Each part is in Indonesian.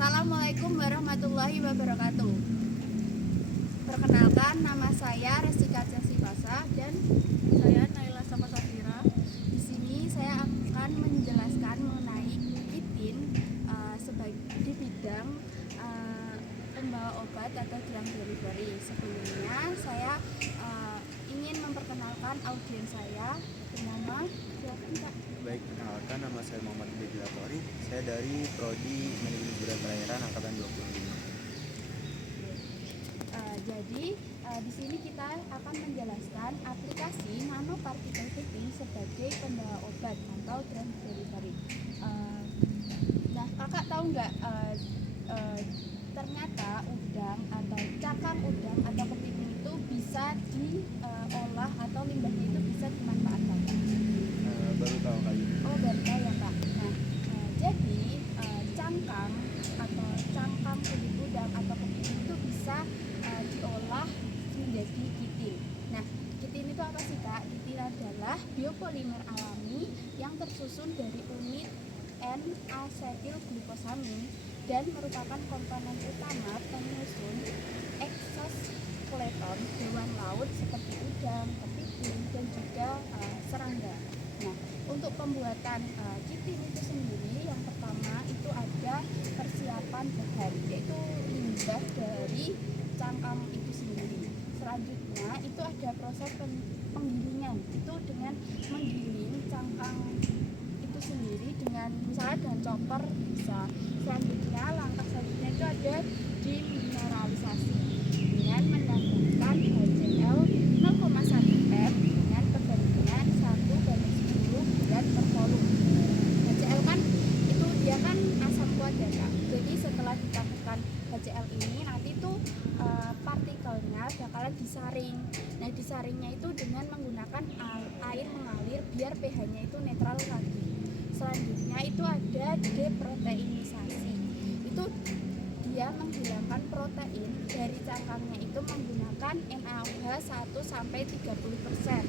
Assalamualaikum warahmatullahi wabarakatuh. Perkenalkan, nama saya Resika Jasifasa dan Saya Naila Sapasafira. di sini saya akan menjelaskan mengenai kitin di bidang pembawa obat atau drug delivery. Sebelumnya saya ingin memperkenalkan audiens saya bernama silakan Kak. Baik, perkenalkan nama saya Muhammad Begilatori. Saya dari Prodi Manajemen Budaya Perairan angkatan 25. Jadi di sini kita akan menjelaskan aplikasi nanopartikel kitin sebagai pembawa obat atau drug delivery. Nah, kakak tahu nggak ternyata udang atau cakang udang atau kepiting itu bisa diolah atau limbahnya itu bisa dimanfaatkan? Baru tahu kali ini. Oh, baru tahu ya Kak. Nah, jadi cangkang atau cangkang kulit udang atau kepiting itu bisa diolah menjadi kitin. Nah, kitin itu apa sih Kak? Kitin adalah biopolimer alami yang tersusun dari unit N-asetilglukosamin dan merupakan komponen utama penyusun eksoskeleton hewan laut seperti udang, kepiting, dan juga serangga. Nah, untuk pembuatan kitin itu sendiri, yang pertama itu ada persiapan bahan, yaitu limbah dari cangkang itu sendiri. Selanjutnya itu ada proses penggilingan, itu dengan menggiling cangkang itu sendiri dengan misalnya dengan chopper bisa. Selanjutnya langkah selanjutnya itu ada demineralisasi dengan menambahkan HCl 0,1 ppm dengan perbandingan 1:10 berat per volume. HCl kan itu dia kan asam kuat ya Kak. Jadi setelah ditambahkan HCl ini nanti tuh partikelnya bakalan disaring. Nah, disaringnya itu dengan menggunakan air mengalir biar pH-nya itu netral lagi. Selanjutnya itu ada deproteinisasi. Itu dia menghilangkan protein dari cangkangnya itu menggunakan NaOH 1-30%.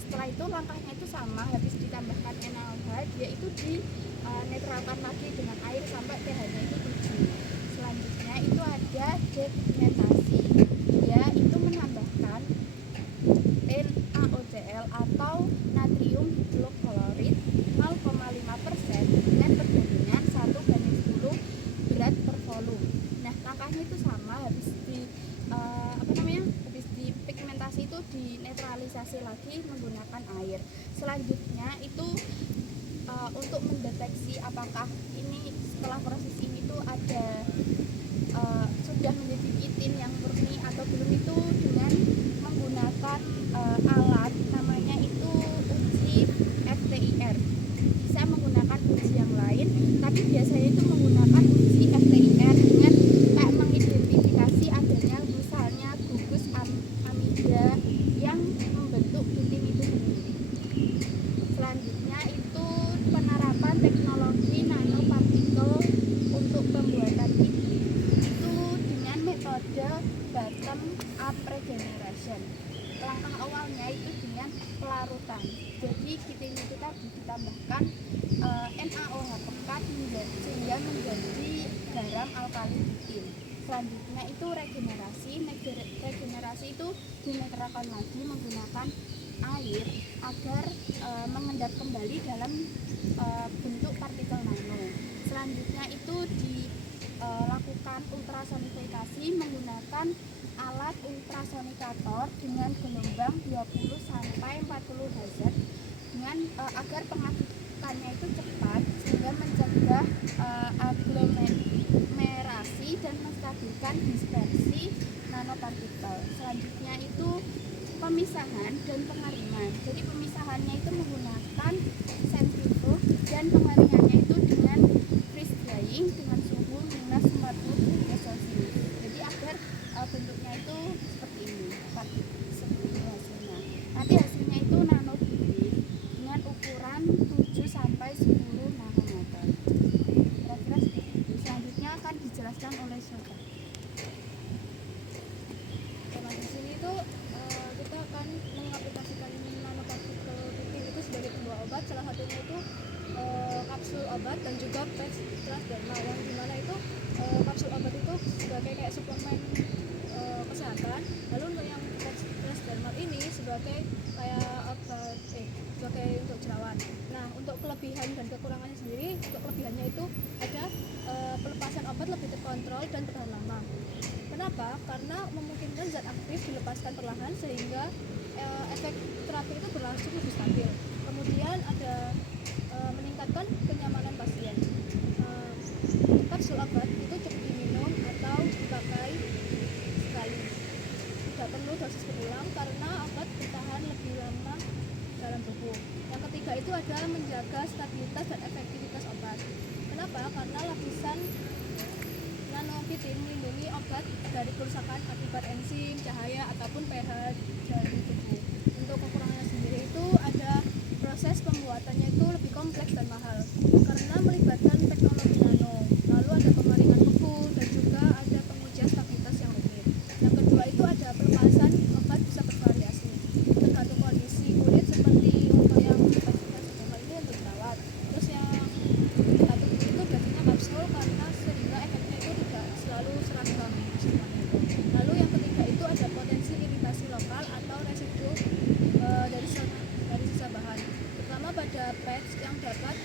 Setelah itu langkahnya itu sama, habis ditambahkan NaOH dia itu dinetralkan lagi dengan air sampai pH-nya itu 7. Selanjutnya itu ada depigmentasi. Dia itu menambahkan NaOCl atau natrium hidroklorid 0,5% dengan perbandingan 1:10 berat per volume. Nah, langkahnya itu sama, habis di pigmentasi itu dinetralisasi lagi menggunakan air. Selanjutnya itu untuk mendeteksi apakah ini setelah proses ini tuh ada sudah menjadi kitin yang murni atau belum, itu dengan menggunakan alat namanya itu uji FTIR. Bisa menggunakan uji yang lain, tapi biasanya itu menggunakan uji FTIR dengan kayak mengidentifikasi adanya misalnya gugus amida yang membentuk kitin itu sendiri. Selanjutnya itu penerapan teknologi nanopartikel untuk pembuatan kitin itu dengan metode bottom up regeneration. Langkah awalnya itu dengan pelarutan. Jadi kitin itu tadi ditambahkan NaOH pekat sehingga menjadi garam alkali kitin. Selanjutnya itu regenerasi. Regenerasi itu dinetralkan lagi menggunakan air agar mengendap kembali dalam bentuk partikel nano. Selanjutnya itu dilakukan ultrasonifikasi menggunakan alat ultrasonikator dengan gelombang 20-40 Hz dengan agar pengatukannya itu cepat sehingga mencegah aglomerasi dan menstabilkan dispersi nanopartikel. Selanjutnya itu pemisahan dan pengeringan. Jadi pemisahannya itu menggunakan sentrifug dan pengeringannya itu dengan freeze drying dengan suhu minus 40 derajat Celcius. Jadi agar bentuknya itu seperti ini, seperti ini hasilnya. Nanti hasilnya itu nanokitin dengan ukuran 7-10 nanometer. Kira-kira seperti itu. Selanjutnya akan dijelaskan oleh Syota. Nah, di sini tuh kita akan mengaplikasikan nanopartikel kitin itu sebagai pembawa obat. Salah satunya itu kapsul obat obat dan juga peks transdermal, yang dimana itu kapsul obat itu sebagai kayak suplemen kesehatan. Lalu untuk yang peks transdermal ini sebagai kayak obat sebagai untuk jerawat. Nah, untuk kelebihan dan kekurangannya sendiri, untuk kelebihannya itu ada pelepasan obat lebih terkontrol dan bertahan lama. Kenapa? Karena memungkinkan zat aktif dilepaskan perlahan sehingga efek terapi itu berlangsung lebih stabil. Kemudian ada meningkatkan kenyamanan pasien. Kapsul obat itu cukup diminum atau dipakai sekali. Tidak perlu dosis berulang karena obat bertahan lebih lama dalam tubuh. Yang ketiga itu ada menjaga stabilitas dan efektivitas obat. Kenapa? Karena lapisan nanofitin melindungi obat dari kerusakan akibat enzim, cahaya, ataupun pH dari tubuh. Untuk kekurangannya sendiri itu ada proses pembuatannya itu lebih kompleks dan mahal karena melibatkan teknologi nano. Lalu ada pemaringan beku dan juga ada pengujian stabilitas yang rumit. Yang kedua itu ada pelepasan obat bisa bervariasi tergantung kondisi kulit, seperti untuk yang transdermal ini untuk jerawat. Terus yang satu itu biasanya kapsul karena sehingga efeknya itu tidak selalu seragam semuanya itu. Lalu yang ketiga itu ada potensi iritasi lokal atau residu dari sisa bahan, terutama pada pads yang dapat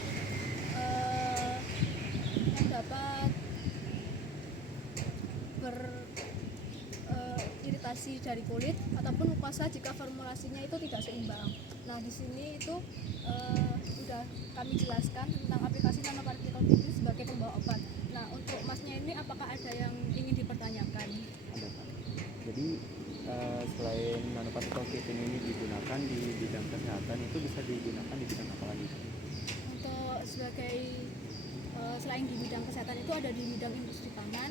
beriritasi dari kulit ataupun mukosa jika formulasinya itu tidak seimbang. Nah, di sini itu sudah kami jelaskan tentang aplikasi nanopartikel ini sebagai pembawa obat. Nah, untuk masnya ini apakah ada yang ingin dipertanyakan? Ada Pak. Jadi selain nanopartikel kitin ini digunakan di bidang kesehatan, itu bisa digunakan di bidang apa lagi? Untuk sebagai selain di bidang kesehatan itu ada di bidang industri pangan,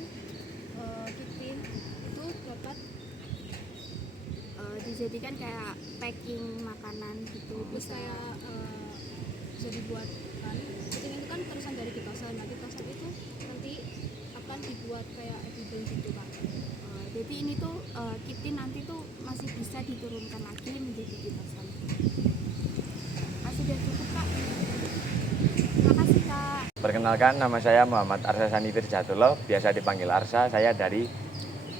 kitin itu dapat dijadikan kayak packing makanan gitu, terus kayak bisa dibuatkan. Kitin itu kan terusan dari kitosan. Nah, kitosan itu nanti akan dibuat kayak epidol gitu Pak. Jadi ini tuh kitin nanti tuh masih bisa diturunkan lagi menjadi kitosan. Sudah cukup Kak. Terima kasih Kak. Perkenalkan, nama saya Muhammad Arsa Sani Tirjatullah, biasa dipanggil Arsa. Saya dari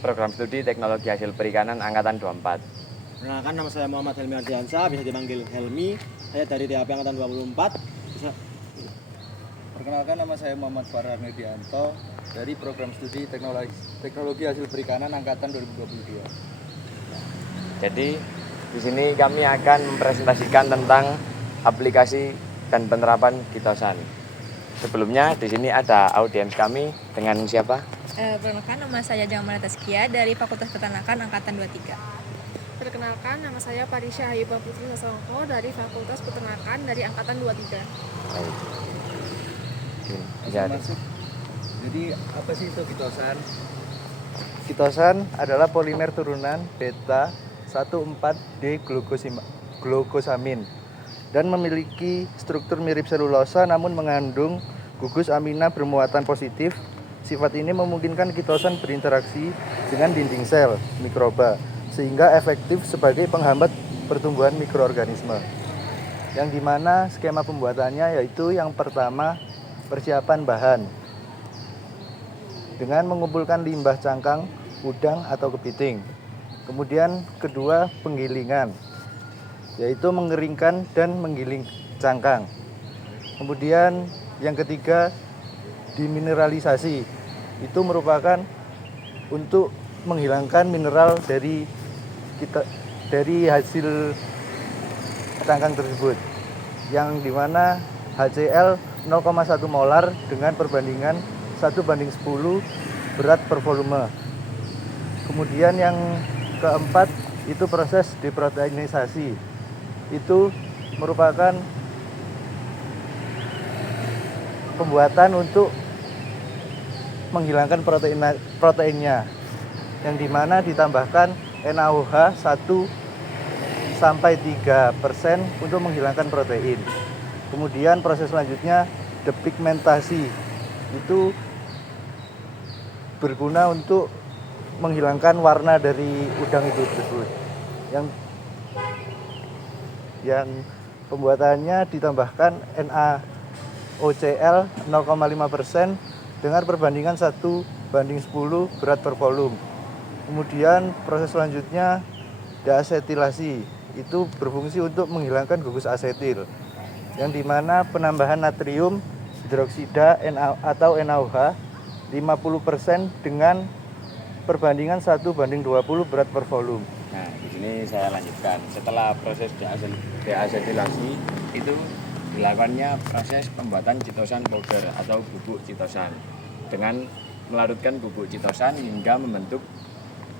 Program Studi Teknologi Hasil Perikanan Angkatan 24. Perkenalkan, nama saya Muhammad Helmi Ardiansa, bisa dipanggil Helmi. Saya dari THP Angkatan 24. Perkenalkan, nama saya Muhammad Farhan Widianto dari Program Studi Teknologi Hasil Perikanan Angkatan 2022. Jadi di sini kami akan mempresentasikan tentang aplikasi dan penerapan kitosan. Sebelumnya di sini ada audiens kami dengan siapa? Perkenalkan, nama saya Jamal Taskia dari Fakultas Peternakan Angkatan 23. Perkenalkan, nama saya Parisha Hayuba Putri Sasongko dari Fakultas Peternakan dari Angkatan 23. Baik. Jadi apa sih itu kitosan? Kitosan adalah polimer turunan beta 1,4-D glukosamin dan memiliki struktur mirip selulosa namun mengandung gugus amina bermuatan positif. Sifat ini memungkinkan kitosan berinteraksi dengan dinding sel mikroba sehingga efektif sebagai penghambat pertumbuhan mikroorganisme. Yang dimana skema pembuatannya yaitu yang pertama persiapan bahan dengan mengumpulkan limbah cangkang, udang atau kepiting. Kemudian kedua penggilingan yaitu mengeringkan dan menggiling cangkang. Kemudian yang ketiga dimineralisasi, itu merupakan untuk menghilangkan mineral dari hasil cangkang tersebut, yang dimana HCl 0,1 molar dengan perbandingan 1:10 berat per volume. Kemudian yang keempat itu proses deproteinisasi, itu merupakan pembuatan untuk menghilangkan proteinnya, yang dimana ditambahkan NaOH 1-3% untuk menghilangkan protein. Kemudian proses selanjutnya depigmentasi, itu berguna untuk menghilangkan warna dari udang itu tersebut. Yang pembuatannya ditambahkan OCL 0,5% dengan perbandingan 1:10 berat per volume. Kemudian proses selanjutnya deasetilasi, itu berfungsi untuk menghilangkan gugus asetil, yang dimana penambahan natrium hidroksida atau NaOH 50% dengan perbandingan 1:20 berat per volume. Nah, di sini saya lanjutkan. Setelah proses deasetilasi itu dilakukannya proses pembuatan citosan powder atau bubuk citosan dengan melarutkan bubuk citosan hingga membentuk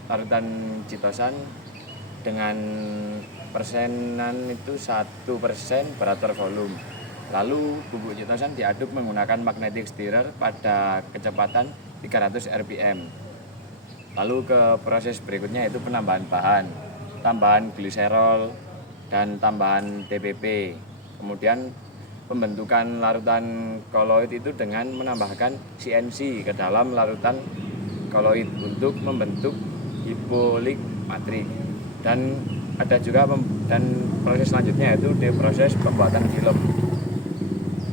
larutan citosan dengan persenan itu 1% berat per volume. Lalu bubuk citosan diaduk menggunakan magnetic stirrer pada kecepatan 300 rpm. Lalu ke proses berikutnya yaitu penambahan bahan, tambahan gliserol dan tambahan TPP. Kemudian pembentukan larutan koloid itu dengan menambahkan CNC ke dalam larutan koloid untuk membentuk hipolik matrik. Dan ada juga dan proses selanjutnya yaitu di proses pembuatan film.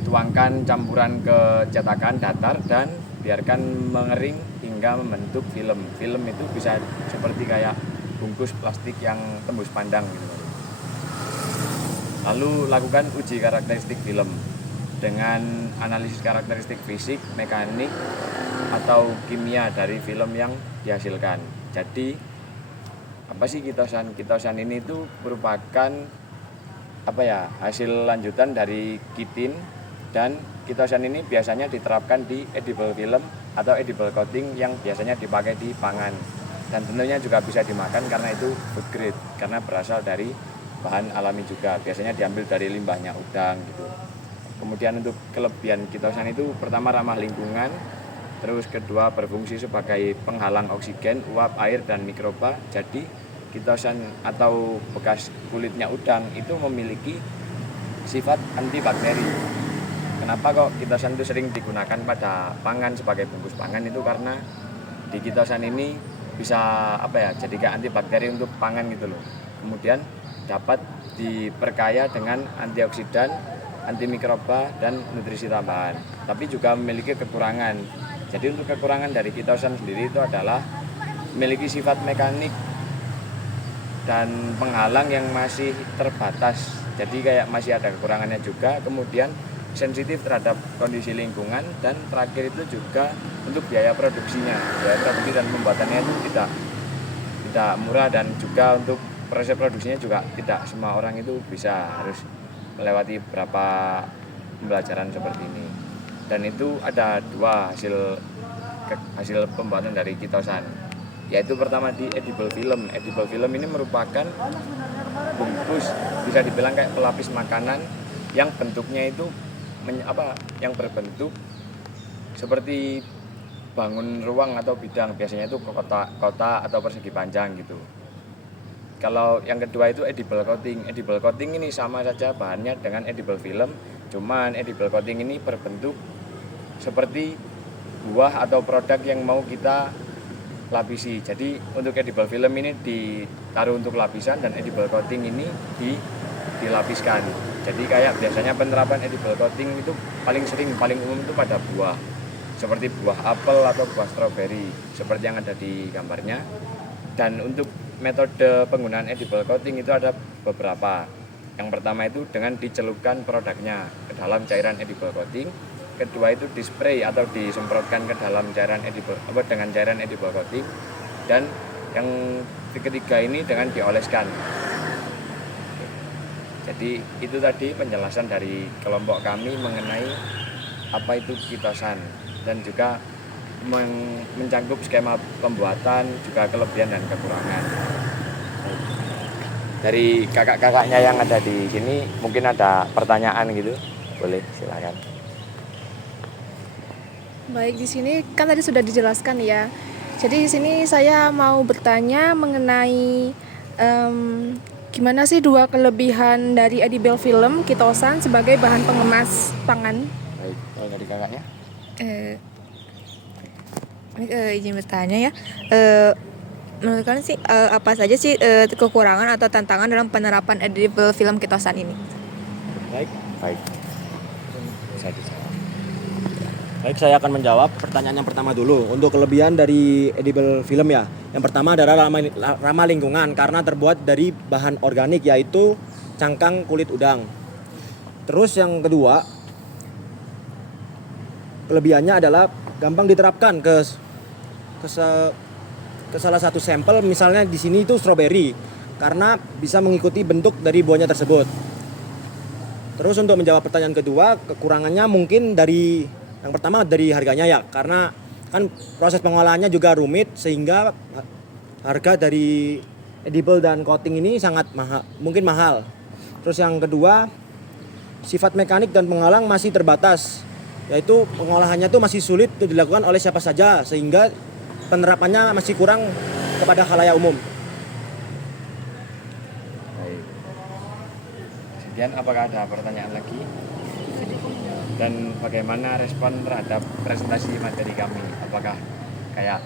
Tuangkan campuran ke cetakan datar dan biarkan mengering hingga membentuk film. Film itu bisa seperti kayak bungkus plastik yang tembus pandang gitu. Lalu lakukan uji karakteristik film dengan analisis karakteristik fisik, mekanik, atau kimia dari film yang dihasilkan. Jadi apa sih kitosan? Kitosan ini itu merupakan hasil lanjutan dari kitin, dan kitosan ini biasanya diterapkan di edible film atau edible coating yang biasanya dipakai di pangan, dan tentunya juga bisa dimakan karena itu food grade karena berasal dari bahan alami juga, biasanya diambil dari limbahnya udang gitu. Kemudian untuk kelebihan kitosan itu pertama ramah lingkungan, terus kedua berfungsi sebagai penghalang oksigen, uap, air, dan mikroba. Jadi kitosan atau bekas kulitnya udang itu memiliki sifat antibakteri. Kenapa kok kitosan itu sering digunakan pada pangan sebagai bungkus pangan, itu karena di kitosan ini bisa jadi kayak antibakteri untuk pangan gitu loh. Kemudian dapat diperkaya dengan antioksidan, antimikroba, dan nutrisi tambahan. Tapi juga memiliki kekurangan. Jadi untuk kekurangan dari kitosan sendiri itu adalah memiliki sifat mekanik dan penghalang yang masih terbatas. Jadi kayak masih ada kekurangannya juga. Kemudian sensitif terhadap kondisi lingkungan, dan terakhir itu juga untuk biaya produksinya. Biaya produksi dan pembuatannya itu tidak murah, dan juga untuk proses produksinya juga tidak semua orang itu bisa harus melewati beberapa pembelajaran seperti ini. Dan itu ada dua hasil pembuatan dari kitosan, yaitu pertama di edible film. Edible film ini merupakan bungkus, bisa dibilang kayak pelapis makanan yang bentuknya itu yang berbentuk seperti bangun ruang atau bidang, biasanya itu kotak atau persegi panjang gitu. Kalau yang kedua itu edible coating. Edible coating ini sama saja bahannya dengan edible film, cuman edible coating ini berbentuk seperti buah atau produk yang mau kita lapisi. Jadi untuk edible film ini ditaruh untuk lapisan, dan edible coating ini dilapiskan. Jadi kayak biasanya penerapan edible coating itu paling umum itu pada buah, seperti buah apel atau buah stroberi seperti yang ada di gambarnya. Dan untuk metode penggunaan edible coating itu ada beberapa. Yang pertama itu dengan dicelupkan produknya ke dalam cairan edible coating. Kedua itu dispray atau disemprotkan ke dalam cairan dengan cairan edible coating. Dan yang ketiga ini dengan dioleskan. Jadi itu tadi penjelasan dari kelompok kami mengenai apa itu kitosan, dan juga mencangkup skema pembuatan, juga kelebihan dan kekurangan. Dari kakak-kakaknya yang ada di sini mungkin ada pertanyaan gitu, boleh silakan. Baik, di sini kan tadi sudah dijelaskan ya. Jadi di sini saya mau bertanya mengenai gimana sih dua kelebihan dari edible film kitosan sebagai bahan pengemas pangan? Baik, kalau dari kakaknya? Izin bertanya ya. Menurut kalian sih apa saja sih kekurangan atau tantangan dalam penerapan edible film kitosan ini? Baik. Bisa dijawab. Baik, saya akan menjawab pertanyaan yang pertama dulu. Untuk kelebihan dari edible film ya. Yang pertama adalah ramah lingkungan karena terbuat dari bahan organik yaitu cangkang kulit udang. Terus yang kedua, kelebihannya adalah gampang diterapkan ke salah satu sampel, misalnya di sini itu stroberi karena bisa mengikuti bentuk dari buahnya tersebut. Terus untuk menjawab pertanyaan kedua, kekurangannya mungkin dari yang pertama dari harganya ya, karena kan proses pengolahannya juga rumit sehingga harga dari edible dan coating ini sangat mungkin mahal. Terus yang kedua, sifat mekanik dan penghalang masih terbatas, yaitu pengolahannya itu masih sulit untuk dilakukan oleh siapa saja sehingga penerapannya masih kurang kepada khalayak umum. Baik. Sekian, apakah ada pertanyaan lagi? Dan bagaimana respon terhadap presentasi materi kami? Apakah kayak,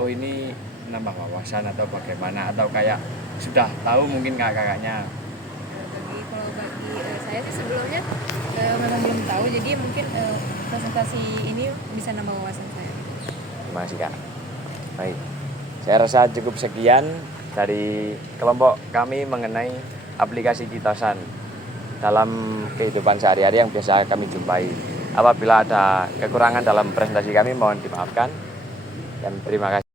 oh ini nambah wawasan atau bagaimana? Atau kayak sudah tahu mungkin kakak-kakaknya? Kalau bagi saya sih sebelumnya memang belum tahu, jadi mungkin presentasi ini bisa nambah wawasan saya. Terima kasih Kak. Baik, saya rasa cukup sekian dari kelompok kami mengenai aplikasi Kitosan dalam kehidupan sehari-hari yang biasa kami jumpai. Apabila ada kekurangan dalam presentasi kami mohon dimaafkan dan terima kasih.